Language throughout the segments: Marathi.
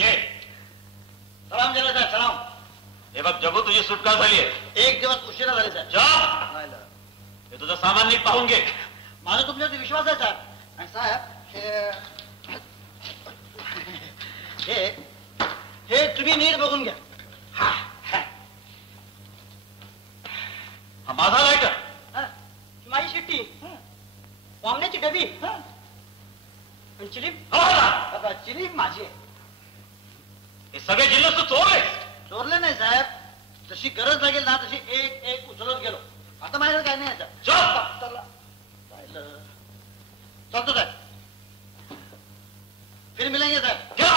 ये सलाम दिला साहेब, सलाम. हे बघ जगू, तुझी सुटका झाली आहे. 1 दिवस उशिरा झाले साहेब. जा, हे तुझं सामान नीट पाहून घे. माझा तुमच्यावरती विश्वास आहे साहेब. आणि साहेब हे तुम्ही नीट बघून घ्या. हा माझा लायटर, माझी शिट्टी, वामण्याची डबी, चिलीम चिलीम माझी आहे. हे सगळे जिल्ह्यात तू चोरले. चोरले नाही साहेब, जशी गरज लागेल ना तशी एक एक उचलत गेलो. आता माझ्याकडे काय नाही चालतो साहेब. फिर मिलेंगे साहेब. क्या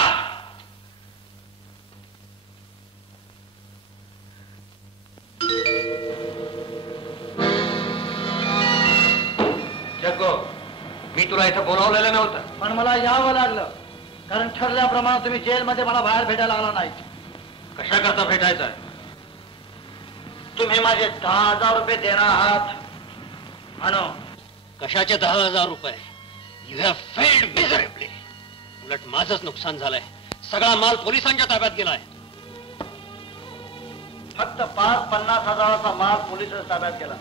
जग्गो, मी तुला इथं बोलावलेलं नव्हतं, पण मला यावं लागलं, कारण ठरल्याप्रमाणे तुम्ही जेलमध्ये मला बाहेर भेटायला आला नाही. कशा करता भेटायचं आहे? तुम्ही माझे 10,000 रुपये देणार आहात म्हणून. कशाचे 10,000 रुपये? You have failed miserably. उलट माझंच नुकसान झालंय. सगळा माल पोलिसांच्या ताब्यात गेलाय. फक्त 5-50 हजाराचा माल पोलिस ताब्यात गेला,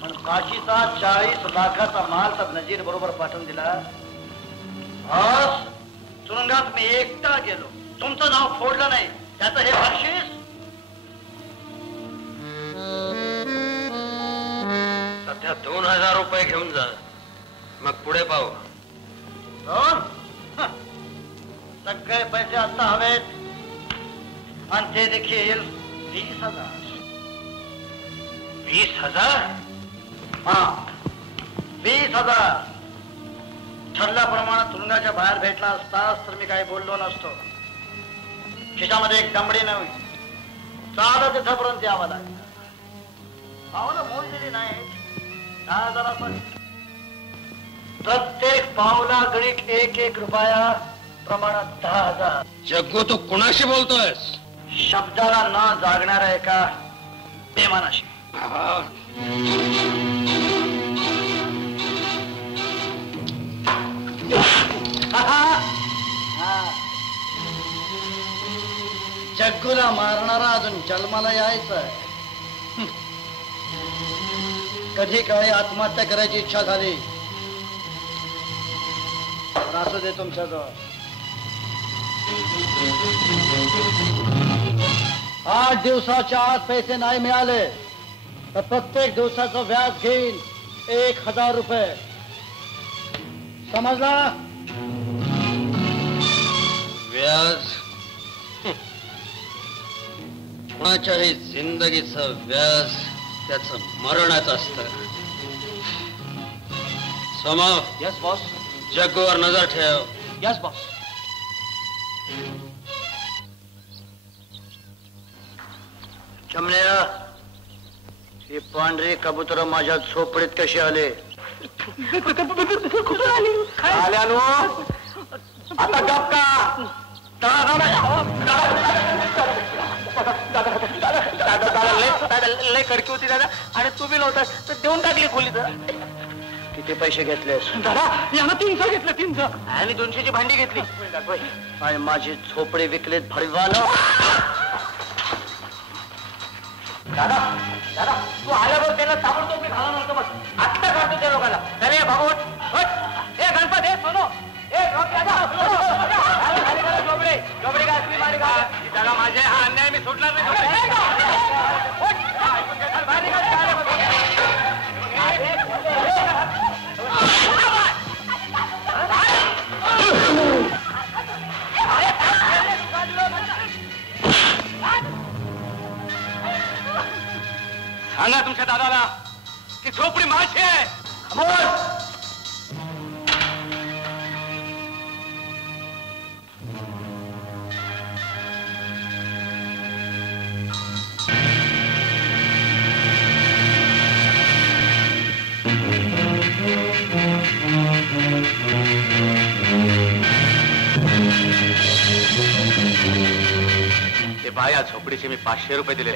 पण काशीचा 40 लाखाचा माल तर नजीर बरोबर पाठवून दिला. आज तुरुंगात मी एकटा गेलो, तुमचं नाव फोडलं नाही, त्याचं हे बक्षीस. सध्या 2,000 रुपये घेऊन जा, मग पुढे पाहू. सगळे पैसे आता हवेत, आणि ते देखील 20,000. 20,000? हा, 20,000. ठरल्याप्रमाणे तुरुंगाच्या बाहेर भेटला असतास तर मी काही बोललो नसतो. खिशामध्ये एक दमडी नव्हे, चालत तिथपर्यंत यावं लागलं. पावलं मोजलेली नाही, 10,000 पण. प्रत्येक पावला गणित 1-1 रुपया प्रमाणात 10,000. जग्गू, तू कुणाशी बोलतोयस? शब्दाला न जागणाऱ्या एका बेमानाशी. जग्गूला मारणारा अजून जन्माला यायचं. कधी काळी आत्महत्या करायची इच्छा झाली, असू दे तुमच्याजवळ. 8 दिवसाच्या आत पैसे नाही मिळाले तर प्रत्येक दिवसाचं व्याज घेईन 1,000 रुपये. समजला? व्याज? कुणाच्याही जिंदगीचं व्याज त्याचं मरणच असतं. सोमा. Yes boss. जग्गूवर नजर ठेव. Yes boss. चमण्या, ही पांढरी कबुतर माझ्या झोपडीत कशी आले? आल्यानो आता गप्पा. लय कडकी होती दादा, आणि तुम्ही नव्हता तर देऊन टाकली खोली. जरा किती पैसे घेतलेस? दादा यानं 300 घेतले. 300 आणि 200ची भांडी घेतली, आणि माझी झोपडी विकलीत भडवानो. दादा दादा, तू आल्यावर त्याला ताबडतोब मी घाला नव्हतं. बस आत्ता काढतो त्या लोकांना. अरे भागवत, हे गणपत, हे सोनो, हे झोपडे झोपडे का असली मारी का? त्याला माझे हा अन्याय मी सोडणार नाही. सांगा तुमच्या दादाला की झोपडी माझी आहे. ते बाया झोपडीचे मी 500 रुपये दिले.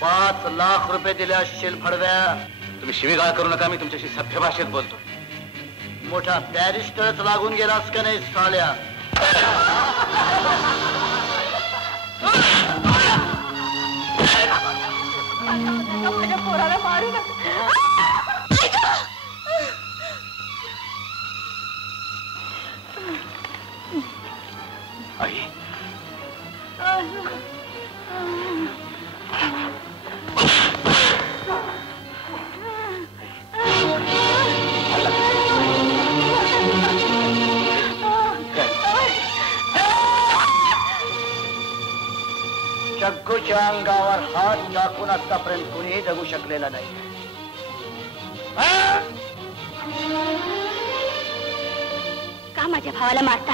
5 लाख रुपये दिले असशील भडव्या. तुम्ही शिवीगाळ करू नका, मी तुमच्याशी सभ्य भाषेत बोलतो. मोठा बॅरिस्टरच लागून गेलास का नाही साल्या? आई जग्गूच्या अंगावर हात टाकून आतापर्यंत कुणीही जगू शकलेला नाही. का माझ्या भावाला मारता?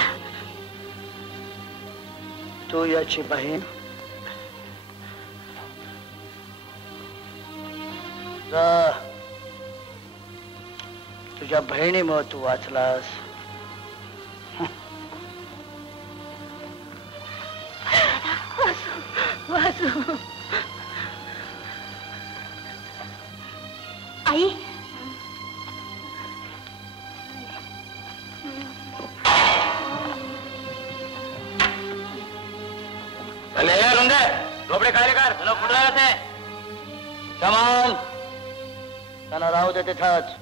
तू याची बहीण, तुझ्या बहिणीमुळे तू वाचलास. वासू. आई झोपडे काय रे कर तुला कुठं ते कमाल त्यांना राहू दे तिथंच.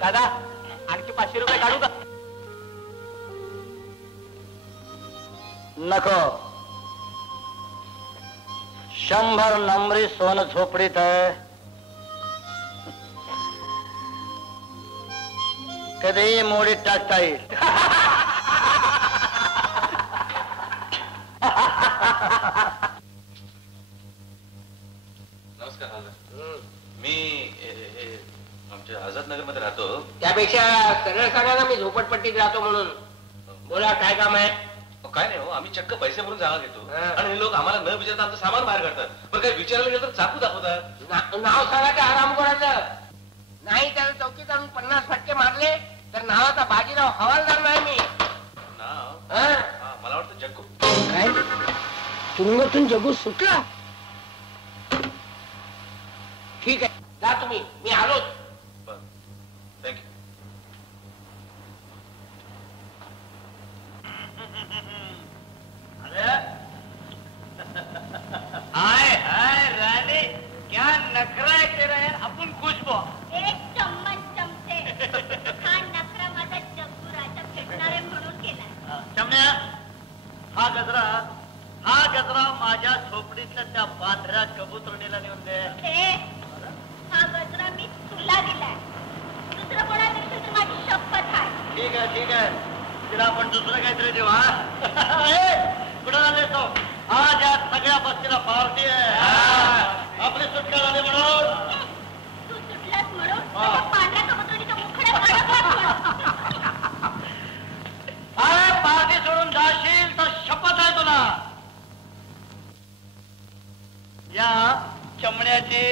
दादा आणखी 500 रुपये काढू का? नको. 100 नंबरी सोनं झोपडीत आहे. कधीही मोडीत टाकता येईल. नमस्कार दादा. मी आमच्या आझादनगर मध्ये राहतो. त्यापेक्षा सरळ सांगा ना, मी झोपडपट्टीत राहतो म्हणून. बोला काय काम आहे? काय नाही हो, आम्ही चक्क पैसे भरून जागा घेतो हा. आणि हे लोक आम्हाला न विचारता आमचं सामान बाहेर काढतात. पण काही विचारायला गेलं तर चाकू दाखवतात. नाव सांगा ते आराम करायचं नाही. त्याला चौकीत आणून 50 फटके मारले तर नावाचा बाजीराव हवालदार नाही मी. नाव हा? हा, मला वाटतं जग्गू. काय तुरुंगातून जगू सुटला? ठीक आहे, जा तुम्ही, मी आलोच. बरं, थँक्यू. हाय हाय राणी, क्या नखरा आहे तेरा यार. आपण खुश बो. एक चम्मच चमचे. हा नखरा माझा जग्गू राजा फेडणार आहे म्हणून केलाय. चमण्या, हा गजरा माझ्या झोपडीतल्या त्या पांढऱ्या कबुतरणीला नेऊन दे. हा गजरा मी तुला दिलाय. दुसरं कोणाला दिलं तर माझी शपथ आहे. ठीक आहे. तिला आपण दुसरं काहीतरी देऊ. हा कुठं आले तो? आज या सगळ्या बस्तीला पार्टी आहे. आपली सुटका झाली म्हणून. तू सुटलास म्हणून त्या पांढऱ्या कबुतरणीचा मुखडा काढत. अरे पार्टी सोडून जाशील तर शपथ आहे तुला. या चमण्याची